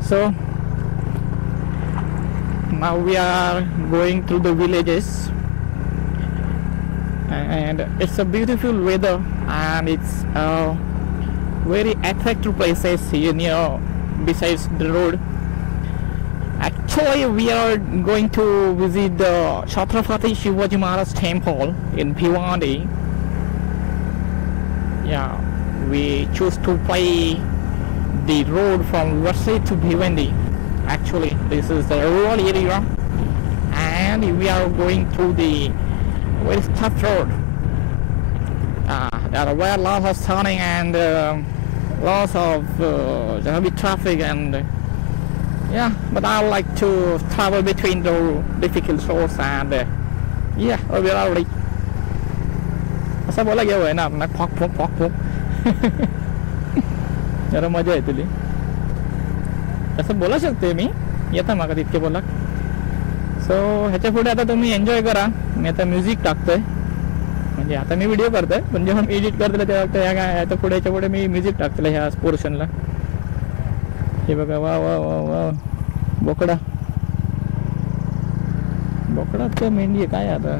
So now we are going through the villages, and it's a beautiful weather, and it's very attractive places here near besides the road. Actually, we are going to visit the Chhatrapati Shivaji Maharaj Temple in Bhiwandi. Yeah, we choose to play the road from Vasai to Bhiwandi. Actually, this is the rural area, and we are going through the very tough road. There were lots of turning and lots of heavy traffic, and yeah, but I like to travel between the difficult roads, and yeah, we are ready. असं बोला घेऊ आहे ना आपण फॉक फॉक फॉक फॉक जरा मजा येतली असं बोला शकते मी येता माका तितके बोला. सो ह्याच्या पुढे आता तुम्ही एन्जॉय करा. मी आता म्युझिक टाकतोय, म्हणजे आता मी व्हिडिओ करतोय पण जेव्हा मी एडिट करतोय तेव्हा ह्याच्या पुढे ह्याच्या पुढे मी म्युझिक टाकतोय ह्या पोर्शनला. हे बघा, वा वा वा वा, बोकडा बोकडाच मेंढी आहे काय आता.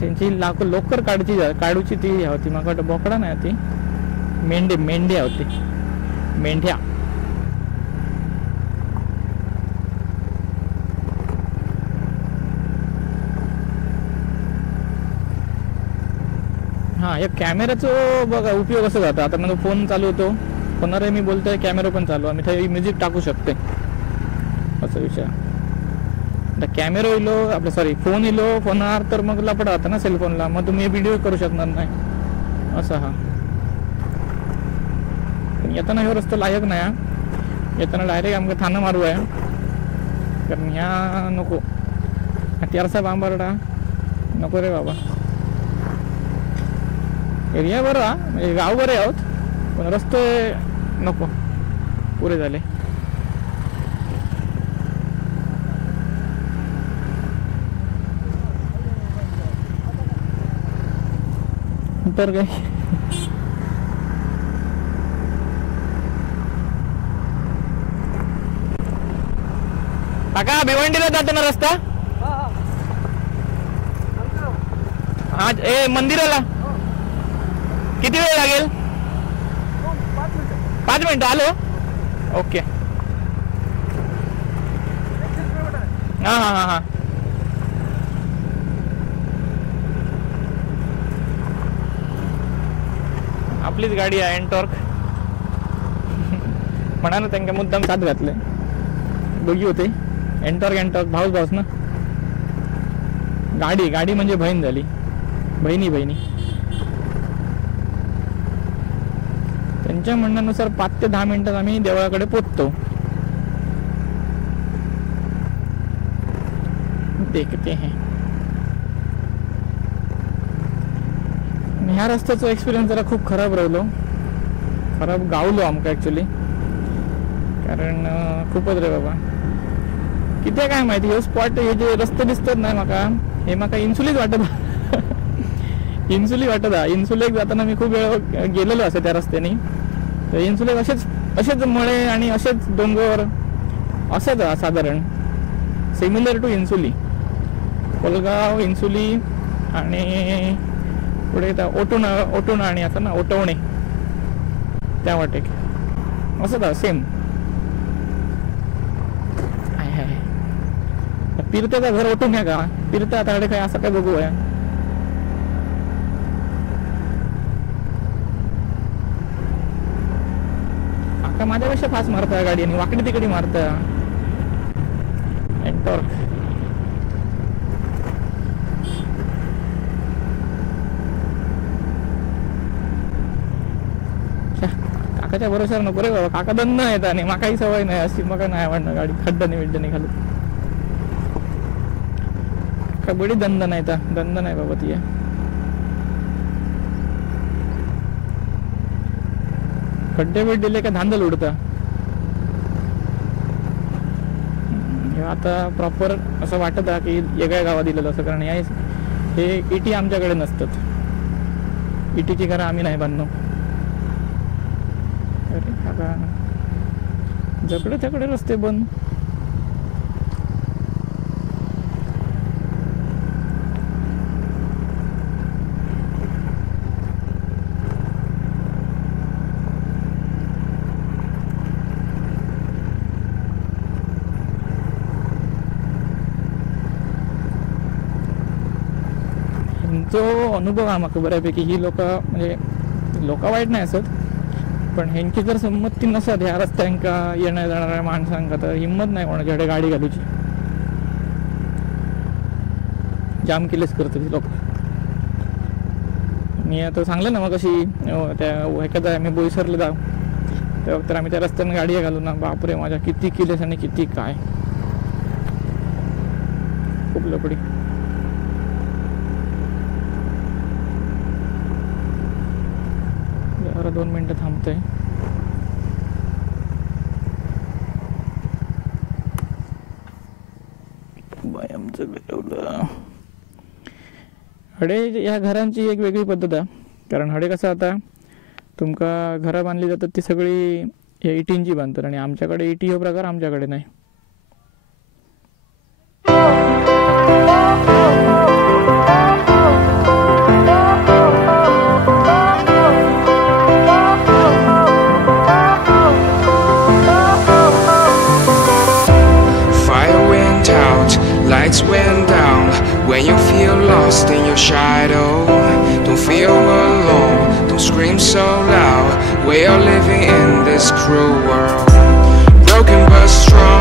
त्यांची लोकर काढूची ती होती माका वाटतं बोकडा नाही ती मेंढ्या होती मेंढ्या. हा, या कॅमेऱ्याचं बघा उपयोग कसं जातं. आता माझा फोन चालू होतो, फोनवर मी बोलतोय, कॅमेरा पण चालू आहे, मी म्युझिक टाकू शकते असा विषय. आता कॅमेरा येलो आपलं सॉरी फोन येलो फोनवर तर मग लपडा होता ना सेलफोनला, मग तुम्ही व्हिडिओ करू शकणार नाही असं. हा, पण येताना ह्यो रस्ता लायक नाही. येताना डायरेक्ट आमका थाना मारू आहे, कारण ह्या नको त्यारसा बांबारडा नको रे बाबा. एरिया बरा म्हणजे गाव बरे आहोत, पण रस्ते नको पुरे झाले. तर काय काका भिवंडीला जातो ना रस्ता आज मंदिराला किती वेळ लागेल? 5 मिनिटं आलो. ओके. हा हा हा हा, आपलीच गाडी आहे एनटॉर्क. म्हणा ना त्यांना मुद्दाम साथ घातले, दोघी होते एनटॉर्क भाऊच ना. गाडी म्हणजे बहीण झाली, बहिणी. त्यांच्या म्हणण्यानुसार 5 ते 10 मिनिटात आम्ही देवळाकडे पोचतो. देखते हैं. ह्या रस्त्याचा एक्सपिरियन्स जरा खूप खराब राहिलो, खराब गावलो आमका ऍक्च्युली, कारण खूपच रे बाबा किती काय माहिती. हे स्पॉट हे जे रस्ते दिसतात नाही माका, हे माका इन्सुलीच वाटत इन्सुलेक जाताना मी खूप वेळ गेलेलो असे त्या रस्त्याने. तर इन्सुलेक असेच मळे आणि असेच डोंगर असंच साधारण सिमिलर टू इन्सुली, कोलगाव इन्सुली आणि पुढे ओटून आणि असं ना ओटवणे त्या वाटे असं का सेम. पिरत्याचं घर ओटून आहे का? पिरत्या आता काय असं काय बघू आहे. आता माझ्यापेक्षा फास्ट मारता गाडी आणि वाकडी तिकडी मारता. एनटॉर्क काकाच्या भरोशावर नको रे बाबा. काका दंड येत आणि माकाही सवय नाही अशी, मका नाही आवडणार गाडी खड्डाने विड्डाने घालत. का बडी दंड नाही दंड नाही बाबा ती. खड्डे बिड्डेले का धांदल उडता. आता प्रॉपर असं वाटत आहे की वेगळ्या गावात दिलेलं असं, कारण हे इटी आमच्याकडे नसतात. इटीची घरं आम्ही नाही बांधलो. बघा, जकडे त्याकडे रस्ते बंद. जो अनुभव हा म्हाका बऱ्यापैकी ही लोक म्हणजे लोक वाईट नाही असत, पण ह्यांची जर संमती नसत ह्या रस्त्यांका येण्या जाणाऱ्या माणसांका तर हिंमत नाही कोणाच्याकडे गाडी घालूची. जाम केलेच करतात ती लोक. मी आता सांगलं ना मग कशी त्या एखादा आम्ही बोईसरला जाऊ तेव्हा तर आम्ही त्या रस्त्याने गाडी घालू ना, बापरे माझ्या किती केलेस आणि किती काय, खूप लपडी. जरा 2 मिनिटं थांबतोय. बाय आमचं घडवलं. हडे ह्या घरांची एक वेगळी पद्धत आहे, कारण हडे कसं आता तुमका घरं बांधली जातात ती सगळी या इटींची बांधतात, आणि आमच्याकडे इटी हा प्रकार आमच्याकडे नाही. Lights went down when you feel lost in your shadow. Don't feel alone, don't scream so loud. We are living in this cruel world, broken but strong.